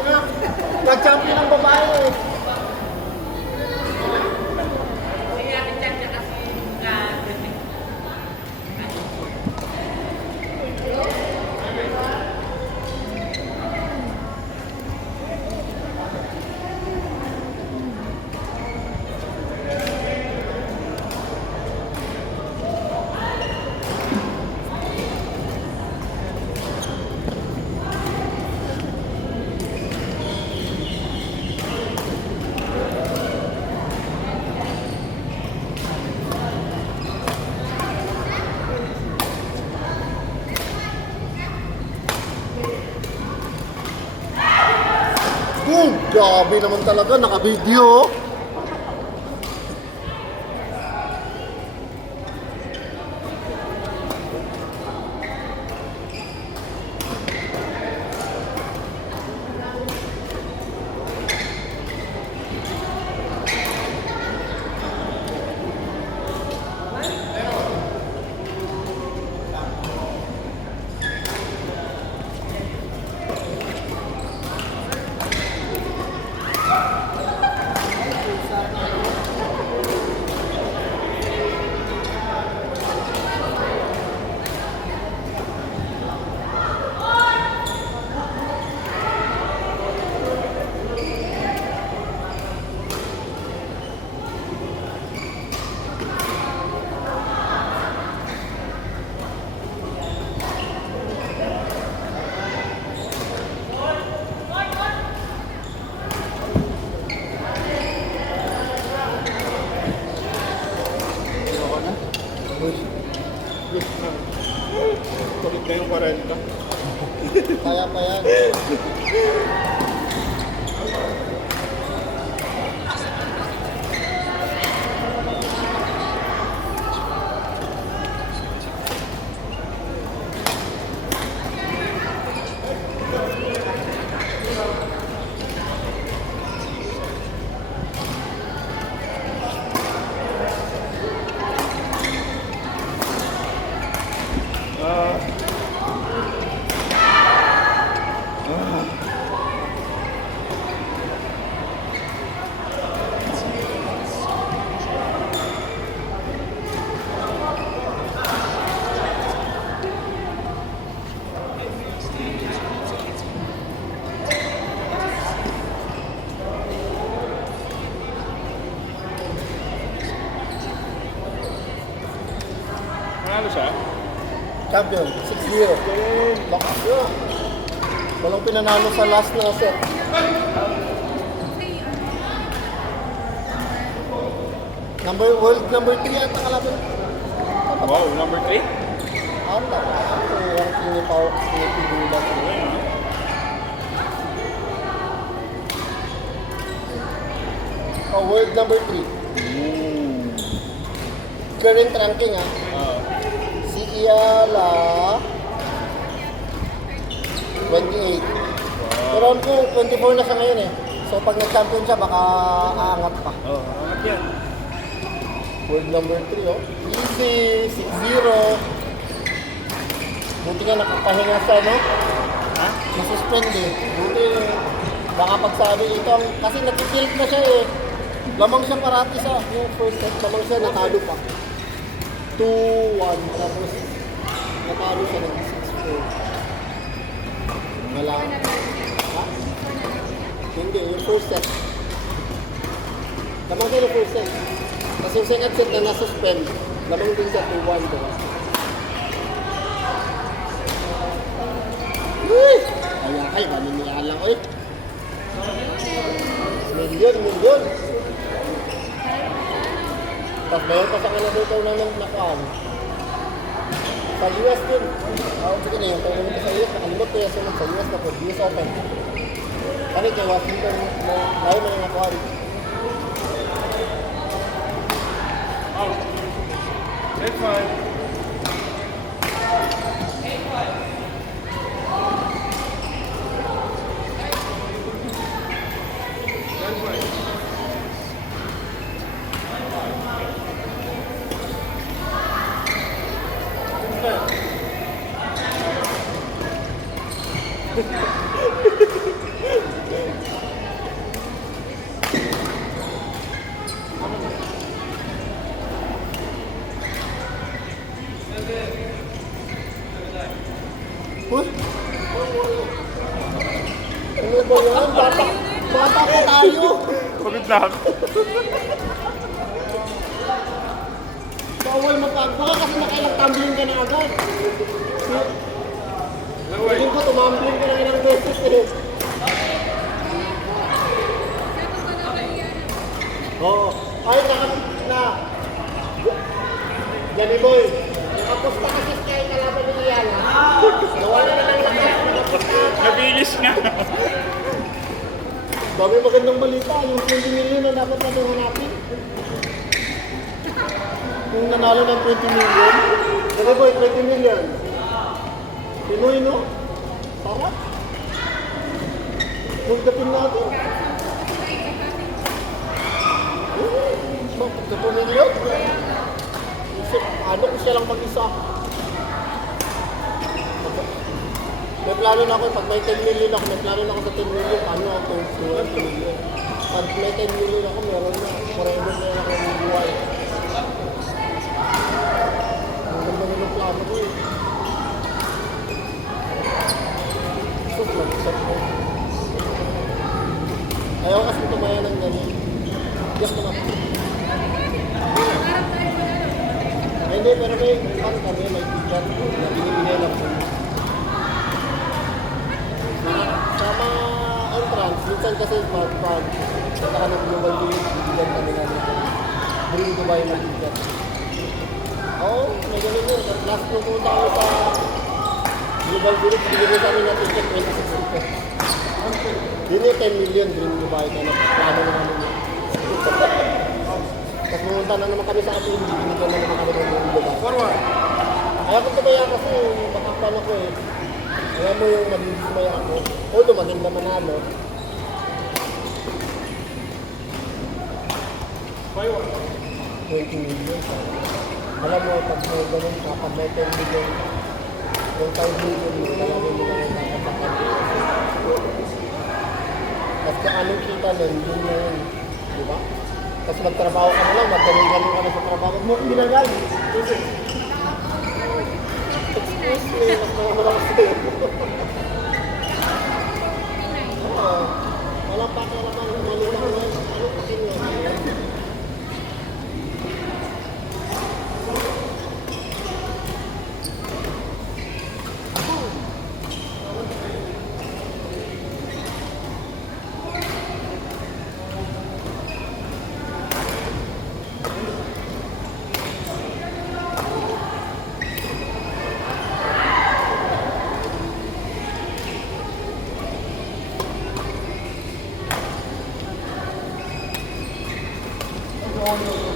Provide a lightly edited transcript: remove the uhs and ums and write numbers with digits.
nga. Nag-champion ang babae eh. Grabe naman talaga, naka-video. Kulit na yung 40. Kaya pa yan. Manalo siya? Champion, 6-0. Bakas yun. Walang pinanalo sa last na set. World number 3 yata kalaban. Wow, number 3? Ano na? Ako yung pinipigula ko. Oh, world number 3. Current ranking ah. Si Iyala 28. Pero ako 24 na siya ngayon eh. So pag nag-champion siya baka aangat pa. Oo, angat yan. World number 3 oh. Easy, 6-0. Buti nga nakapahinga siya no? Ha? Nasuspend eh. Buti baka pagsabi ito kasi nagtitilt na siya eh. Lamang siya parati sa yung first set. Lamang siya natalo pa. 2-1 tapos natalo siya ng 6-4. Wala. Ha? Hindi, yung first set. Lamang siya yung first set. Kasi yung second set na nasuspend, lamang din siya 2-1 diba? Uy! Ay, maniniyaan lang ulit. Million. Tapos bayan pa sa Canada tournament na kaan. Sa US din. Sige na yung tournament sa US, nakalimot ko yung sunod sa US na po, US Open. Kani kay Washington, layo na yung nakuhaan. That's fine. pa tayo. Pagod na ako. Bawal baka kasi nakailang tumbling ka na agad. Tingin ko tumambling ka na ilang beses eh. Oo. Ay, na. Johnny Boy, nakapusta kasi kayo kalaban ni Ian. Nawala na lang lakas, nakapusta ata. Nabilis nga. Dami magandang balita, yung 20 million na dapat natin hanapin. Yung nanalo ng 20 million. Johnny Boy, 20 million. Pinoy, no? Sarap. Pagdating natin. Pagdating million. Ano ko siya lang mag-isa. May plano na ako, pag may 10 million ako, may plano na ako sa 10 million, ano ako, 20 million. Pag may 10 million ako, meron na, forever na ako ng buhay. Ang ganda na ng plano ko eh. So, mag-isap ko. Ayaw kasi tumaya ng ganyan. Yes naman. Hindi, pero may ano kami, may ticket na binibigay lang po. Sa mga entrance, minsan kasi pag punta ka ng Global Village, bibigyan kami namin Green Dubai na ticket. Oo, may ganun yun. Last nung punta kami sa Global Village, binibigay kami ng ticket 26 ticket. Yun yung 10 million Green Dubai na plano na namin yun. Tapos pumunta na naman kami sa atin, binigyan na naman kami ng Green Dubai. Forward. Ayaw ko tumaya kasi makakpan ako eh. Alam mo yung madidismaya ako. Although maganda manalo. Forward. 20 million. Alam mo, pag may ganun ka, pag may 10 million, yung 5 million, talagang mo na nakakapakan. Tapos kung anong kita nun, yun na yun. Di ba? Tapos magtrabaho ka na lang, maggaling-galing ka na sa trabaho mo, binagal. Excuse me, mas naman ako sa'yo. Oo. Walang pakialaman, malinaw na yun. Ano kasi nga? Ano